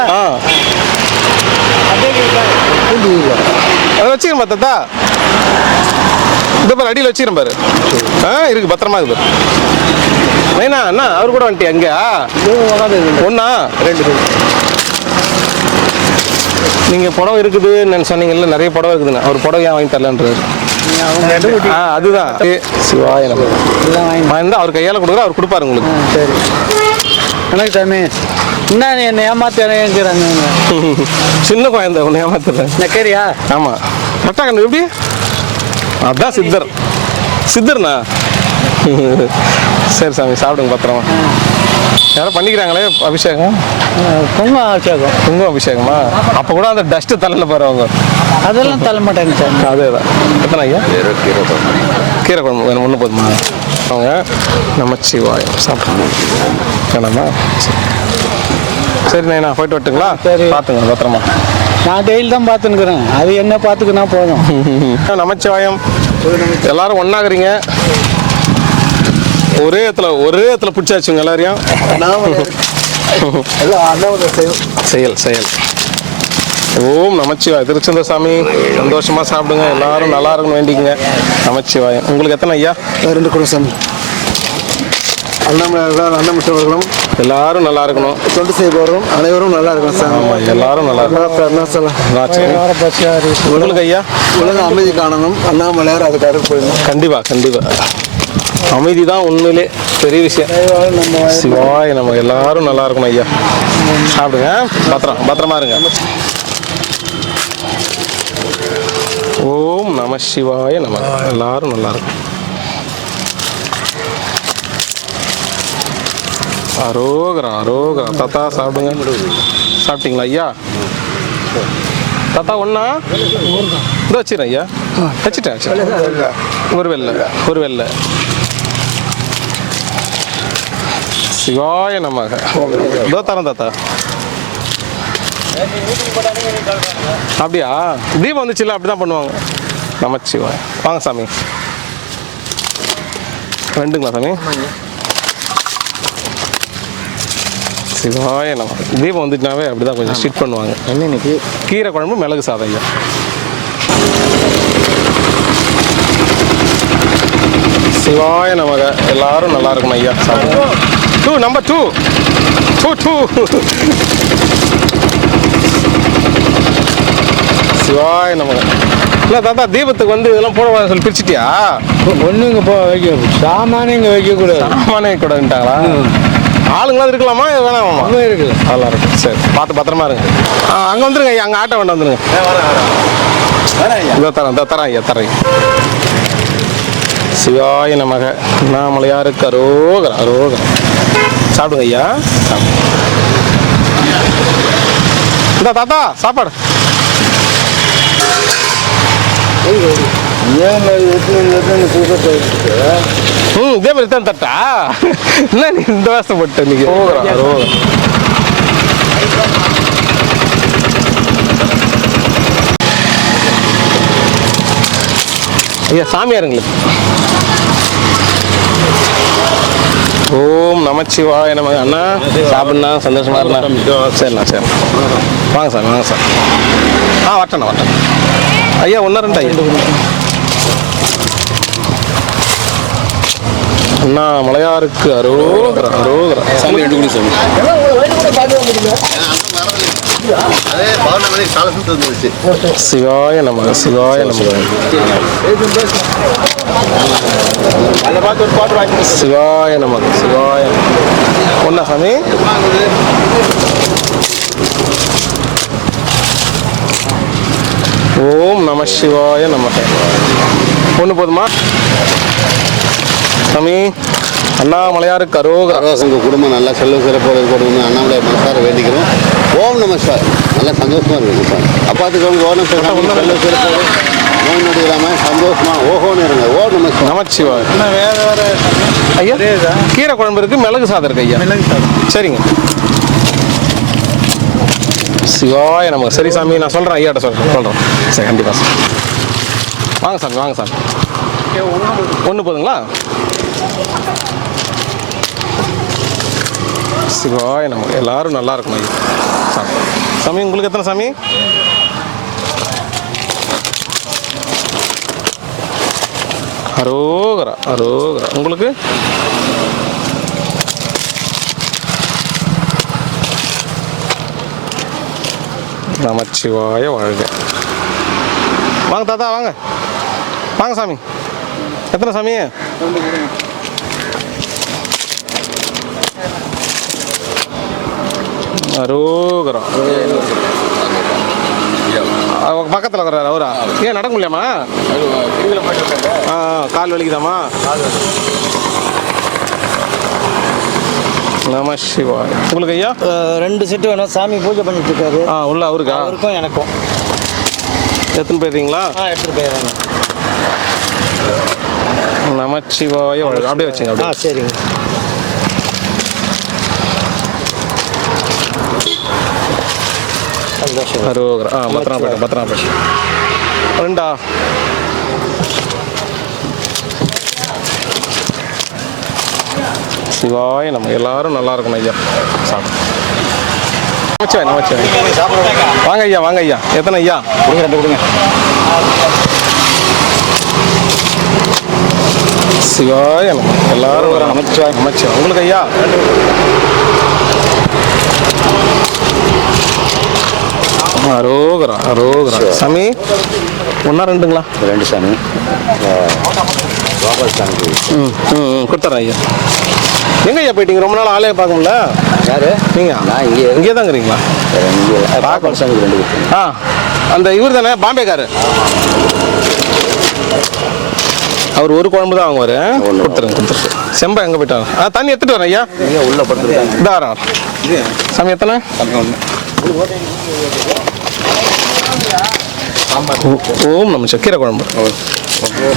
அதை வச்சுக்கிறேன் தாத்தா. இந்த பாரு அடியில் வச்சுக்கிறேன் பாரு. இருக்கு, பத்திரமா இருக்கு பாரு. மைனா அண்ணா அவர் கூட வந்துட்டு அங்கே 1 2 நீங்கள் புடவை இருக்குதுன்னு சொன்னீங்கல்ல, நிறைய புடவை இருக்குதுண்ணா. அவர் புடவை ஏன் வாங்கி தரலன்றாரு. அதுதான். சிவாய நம்ம. இருந்தால் அவர் கையால் கொடுக்குற, அவர் கொடுப்பாரு உங்களுக்கு. சரி. எனக்கு சாமி என்ன என்னை ஏமாத்துறாங்க. சின்ன குழந்தை ஒன்று ஏமாத்துறேன். நக்கரியா? ஆமாம். கரெக்டாக கண்டு எப்படி? அதான் சித்தர். சித்தர்ண்ணா. சரி சாமி, சாப்பிடுங்க பத்திரமா. யாரும் பண்ணிக்கிறாங்களே அபிஷேகம்? குங்குமம் அபிஷேகம். குங்குமம் அபிஷேகமா? அப்போ கூட அந்த டஸ்ட்டு தலையில் போகிறவங்க அதெல்லாம் தள்ள மாட்டாங்க சார். அதே தான். எத்தனை ஐயா? கீரை குழம்பு வேணும். 1 போதுமா? அவங்க நமச்சிவாயம் சாப்பிடணும் வேணாமா? சரி நைனா, போயிட்டு வரட்டுங்களா? சரி, பார்த்துங்க பத்திரமா. நான் டெய்லி தான் பார்த்துன்னுக்குறேன். அது என்ன பார்த்துக்குன்னா போதும். நமச்சிவாயம். எல்லாரும் ஒன்றாகிறீங்க. ஒரே இடத்துல பிடிச்சாச்சுங்க எல்லாரையும். செயல் செயல். ஓம் நமச்சிவாய். திருச்செந்தூர் சாமி சந்தோஷமா சாப்பிடுங்க, எல்லாரும் நல்லா இருக்கணும் வேண்டிக்குங்க. நமச்சிவாயம். உங்களுக்கு எத்தனை ஐயா? 2 கூட சாமி. அண்ணாமலையார்களும் எல்லாரும் நல்லா இருக்கணும். தொண்டு செய்பவரும் அனைவரும் நல்லா இருக்கணும் சார். ஆமா, எல்லாரும் நல்லா இருக்கணும். உங்களுக்கு ஐயா? உலக அமைதி காணணும், அண்ணாமலையார் அதுக்கு அருள் போயிடணும். கண்டிப்பா கண்டிப்பா. அமைதி தான் உண்மையிலே பெரிய விஷயம். சிவாய நம்ம எல்லாரும் நல்லா இருக்கணும் ஐயா. சாப்பிடுங்க, பத்திரமா இருங்க. ஓம் நம சிவாய நம. எல்லாரும் நல்லா இருக்கும். அரோகரா அரோகரா. தாத்தா சாப்பிடுங்க. சாப்பிட்டீங்களா ஐயா? தாத்தா ஒன்றா இந்த வச்சுறேன் ஐயா. வச்சுட்டேன். ஒரு வெள்ளை சிவாய நமக. இதோ தரேன் தாத்தா. அப்படியா? தீபம் வந்துச்சுல்ல, அப்படிதான் பண்ணுவாங்க. நமச்சிவாய். வாங்க சாமி. 2ங்களா சாமி? சிவாய நம்ம. தீபம் வந்துட்டுனாவே அப்படிதான் கொஞ்சம் ஸ்ட்ரிட் பண்ணுவாங்க. இன்னைக்கு கீரை குழம்பு மிளகு சாதம் ஐயா. சிவாய நமக. எல்லாரும் நல்லா இருக்கணும் ஐயா. சாப்பிடுங்க. 2 நம்பர் 2 சிவாய நமக. இல்லை தாத்தா, தீபத்துக்கு வந்து இதெல்லாம் போட சொல்லி பிரிச்சிட்டியா? ஒன்றுங்க வைக்க சாமானே இங்கே வைக்கக்கூடாது. சாமானே கூடட்டாங்களா? ஆளுங்களாம் இருக்கலாமா வேணாமா? இருக்குது. நல்லா இருக்கும். சரி, பார்த்து பத்திரமா இருங்க. அங்கே வந்துருங்க ஐயா. அங்கே ஆட்டோ வேண்டாம், வந்துருங்க. தரேன் ஐயா, தரேன். சிவாய நமக. அண்ணாமலையாருக்கு அரோகரா அரோகரா. சாப்பிடுங்க ஐயா. இந்த தாத்தா சாப்பாடு. இதே மாதிரி தான் தட்டா? என்ன நீ இந்த வாசம் போட்ட நீங்க? ஐயா சாமியாருங்களுக்கு. ஓம் நமச்சிவாய நமக. அண்ணா சாப்பிட்ணா, சந்தோஷமா இருந்தா. சரிண்ணா சரி. வாங்க சார், வாங்க சார். வரட்டேண்ணா. ஐயா 1 2 ஐயா. அண்ணாமலையாருக்கு அரோகரா அரோகரா. சாமி 2 குடி சாமி. சிவாய நமக சிவாய நமக. சிவாய நமக சிவாய. ஒன்னா சாமி. ஓம் நம சிவாய நமக. 1 போதுமா சாமி? அண்ணாமலையாருக்கு அரோகரா. உங்கள் குடும்பம் நல்லா செல்வ சிறப்போடு இருக்கணும்னு அண்ணாமலை மனசார வேண்டிக்கிறோம். ஓம் நமஸ்கார். நல்லா சந்தோஷமா இருக்கு சார். அப்பாத்துக்கு அவங்க ஓனம் செல்வ சிறப்போடு நோய் நொடி இல்லாமல் சந்தோஷமா ஓஹோன்னு இருங்க. ஓ நமஸ்கார். நமச்சிவாய். வேற ஐயா கீரை குழம்பு இருக்கு, மிளகு சாதம் இருக்கு ஐயா. சரிங்க. சிவாய நமக்கு. சரி சாமி, நான் சொல்கிறேன் ஐயாட்ட சொல்கிறேன். சரி கண்டிப்பாக சார். வாங்க சாமி, வாங்க சாமி. 1 போதுங்களா? சிவாய நமக்கு. எல்லாரும் நல்லா இருக்கணும் ஐயா. சாமி உங்களுக்கு எத்தனை சாமி? அரோகரா அரோகரா. உங்களுக்கு? நமச்சிவாய வாழ்க. வாங்க தாத்தா, வாங்க வாங்க சாமி. எத்தனை சாமி? அரோகரா. பக்கத்தில் இருக்கிறாரு அவரா? ஏன் நடக்க முடியாமா? கால் வலிக்குதாமா? நம சிவாய். உங்களுக்கு ஐயா 2 செட்டு வேணும். சாமி பூஜை பண்ணிட்டு இருக்காரு. உள்ள அவருக்கா? அவருக்கும் எனக்கும். எடுத்துன்னு போயிருக்கீங்களா? எடுத்துட்டு போயிடுறாங்க. நமச்சிவாய அப்படியே வச்சுங்க. அப்படியே சரிங்க. அரோகரா. பத்திரம் போயிட்டேன், பத்திரம் போயிட்டேன். 2 சிவாய நம்ம. எல்லாரும் நல்லா இருக்கணும் ஐயா. சாப்பிடு. நமச்சிவாய் வாங்க ஐயா வாங்க ஐயா எத்தனை ஐயா கொடுங்க சிவாய எல்லாரும் நமச்சிவாய் உங்களுக்கு ஐயா அரோகரா சாமி ஒன்றா ரெண்டுங்களா 2 சாமி கொடுத்துறேன் ஐயா எங்க ஐயா போயிட்டீங்க ரொம்ப நாள் ஆளே பார்க்க முடியல யாரு நீங்கள் நான் இங்கே தான் இருக்கிறீங்களா பார்க்க சாமி 2 அந்த இவர் தானே பாம்பேக்காரு அவர் ஒரு குழம்பு தான் வாங்குவார் கொடுத்துருங்க செம்பா எங்கே போயிட்டாங்க தண்ணி எடுத்துட்டு வரேன் ஐயா உள்ள படுத்துருக்காங்க இதா வரேன் சாமி எத்தனை ஓம் நம்ம கீரை குழம்பு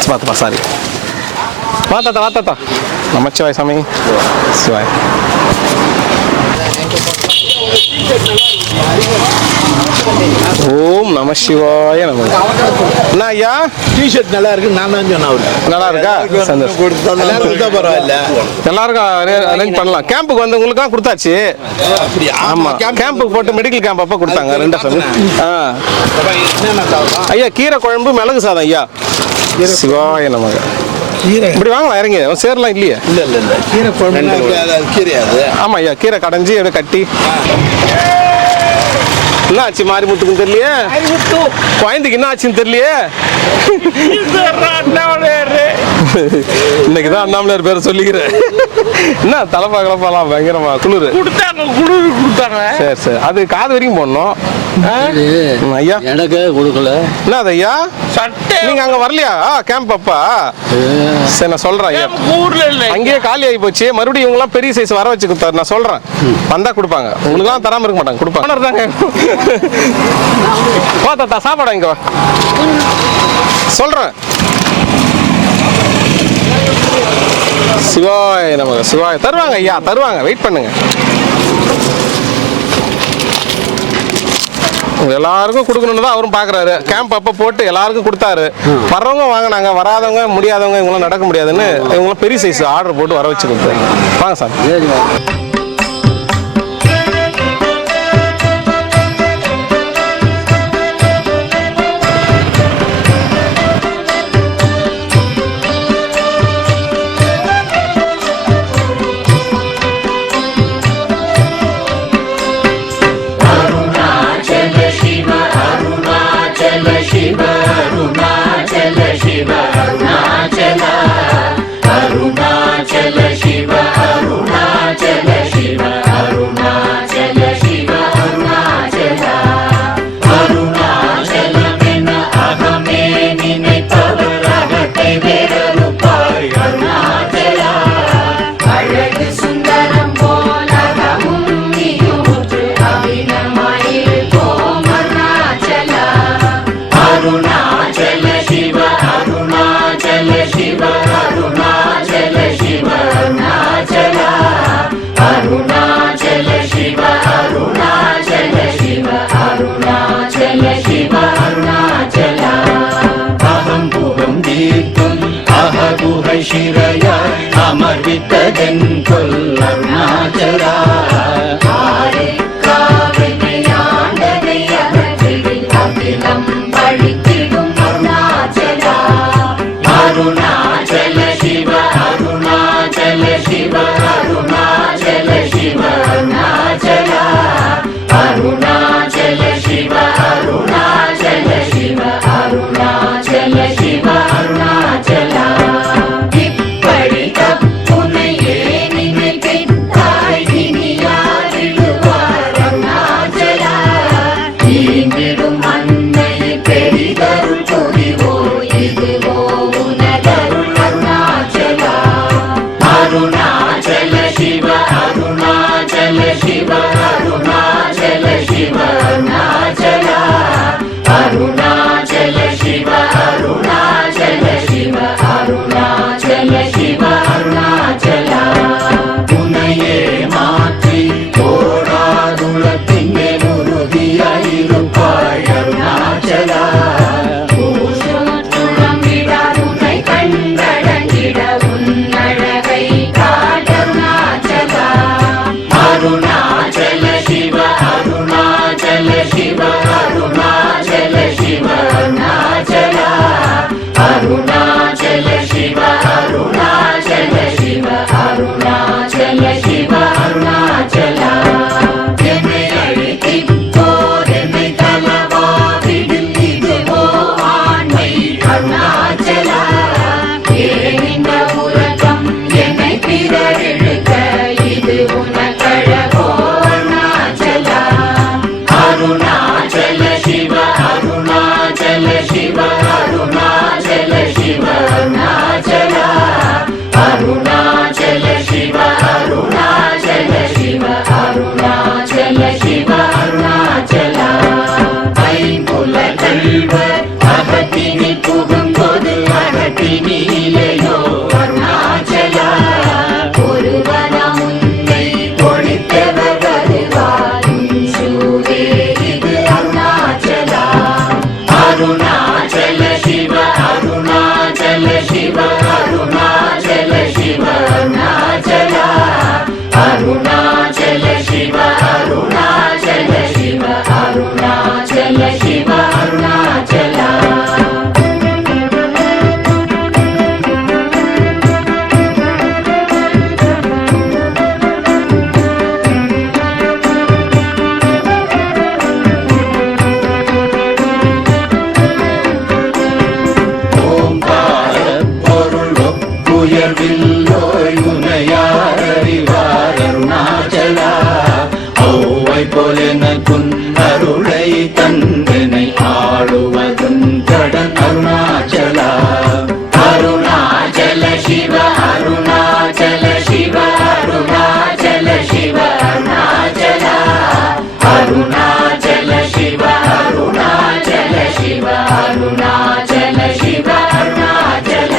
பார்த்துப்பா சாரி வாத்தாத்தா நமச்சிவாய் சாமி சிவாய் ஓம் நம சிவாய நம என்ன ஐயா டிஷர்ட் நல்லா இருக்கு நான் தான் சொன்னேன் அவருக்கு நல்லா இருக்கா கொடுத்தா பரவாயில்ல எல்லாருக்கும் அரேஞ்ச் பண்ணலாம் கேம்புக்கு வந்தவங்களுக்காக கொடுத்தாச்சு ஆமா கேம்புக்கு போட்டு மெடிக்கல் கேம்ப் அப்போ கொடுத்தாங்க 2 சாமி ஐயா கீரை குழம்பு மிளகு சாதம் ஐயா சிவாய நமக இப்படி வாங்கலாம் இறங்கி சேரலாம் இல்லையே இல்ல கீரை குழம்பு கீரை அது ஆமா ஐயா கீரை கடைஞ்சி அப்படியே கட்டி என்ன ஆச்சு மாரிமுத்துக்குன்னு தெரியலையே குழந்தைக்கு என்ன ஆச்சுன்னு தெரியலையே இன்னைக்கு தான் அண்ணாமலையார் பேரை சொல்லிக்கிறேன் என்ன தலைப்பா கிளப்பாலாம் பயங்கரமா குளிர் கொடுத்தாங்க சரி அது காது வரைக்கும் போடணும் ஐயா எனக்கு கொடுக்கல என்ன அது ஐயா நீங்க அங்க வரலையா கேம்ப் அப்பா சரி நான் சொல்றேன் ஐயா அங்கேயே காலி ஆகி போச்சு மறுபடியும் இவங்க எல்லாம் பெரிய சைஸ் வர வச்சு கொடுத்தாரு நான் சொல்றேன் வந்தா கொடுப்பாங்க உங்களுக்கு எல்லாம் தராம இருக்க மாட்டாங்க கொடுப்பாங்க தாங்க வா தாத்தா சாப்பாடு இங்க வா சொல்றேன் சிவாய் நமக்கு சிவாய் தருவாங்க ஐயா தருவாங்க வெயிட் பண்ணுங்க எல்லாருக்கும் கொடுக்கணும்னு தான் அவரும் பாக்குறாரு கேம்ப் அப்ப போட்டு எல்லாருக்கும் கொடுத்தாரு வர்றவங்க வாங்கினாங்க வராதவங்க முடியாதவங்க இவங்களாம் நடக்க முடியாதுன்னு இவங்களாம் பெரிய சைஸ் ஆர்டர் போட்டு வர வச்சு கொடுத்தாரு வாங்க சார் शिरया अमर्वितदन् कोल्लरुणाचला आरिक्काविनयाण्डनै अगतिल अखिलं पळितिडुम् அருணாச்சல அருணாச்சல சிவ அருணாச்சல சிவ அருணாச்சல சிவ அருணாச்சல அருணாச்சல சிவ அருணாச்சல சிவ அருணாச்சல சிவ அருணாச்சல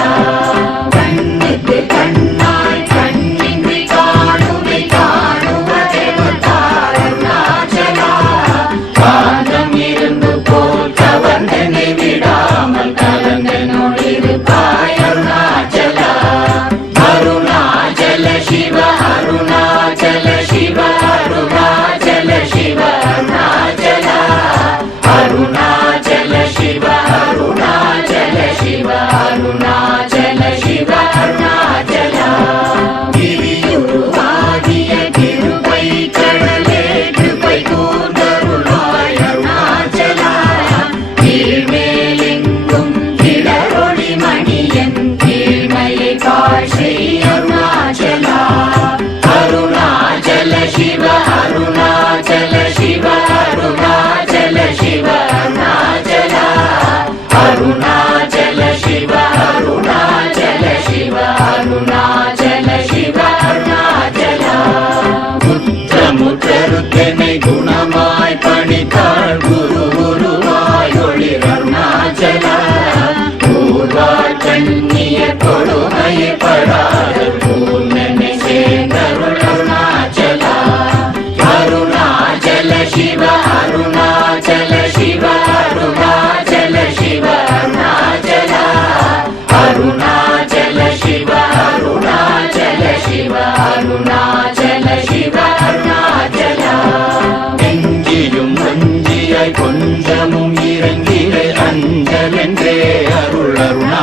கண்ணுக்கு கண்ணாய் கண்ணின்றி காணுமை காணுவதே அருணாச்சல காந்தம் இருந்து போல் கவர்ந்தனை விடாமல் கலந்தனோடிருப்பாய் அருணாச்சல அருணாச்சல சிவ அருணாச்சல சிவ அருணாச்சல சிவ அருணாச்சல அருணாச்சல சிவ அருணாச்சல சிவ அருணாச்சல சிவ அருணாச்சல கிரியுருவாகிய கிருபை கடலே கிருபை கூர்ந்தருளாய் அருணாச்சல கீழ்மேலெங்கும் கிளரொளி மணியன் கீழ்மையை காட்சி அருணாச்சல அருணாச்சல சிவ அருணாச்சல சிவ அருணாச்சல சிவ அருணாச்சல அருணாச்சல சிவ அருணாச்சல சிவ அருணாச்சல சிவ அருணாச்சல குற்றமுற்றருத்தனை குணமாய் பணித்தாள் குரு குருவாய் ஒளிர் அருணாச்சல கூர்வாள் கண்ணிய கொடுமையை படாத பூர்ணனை சேர்ந்தருள் அருணாச்சல அருணாச்சல சிவ அருணாச்சல சிவ அருணாச்சல சிவ அருணாச்சல அருணாச்சல சிவ அருணாச்சல சிவ அருணாச்சல சிவ அருணாச்சல நெஞ்சியும் வஞ்சியாய் கொஞ்சமும் இறங்கிலே அஞ்சலென்றே அருள் அருணா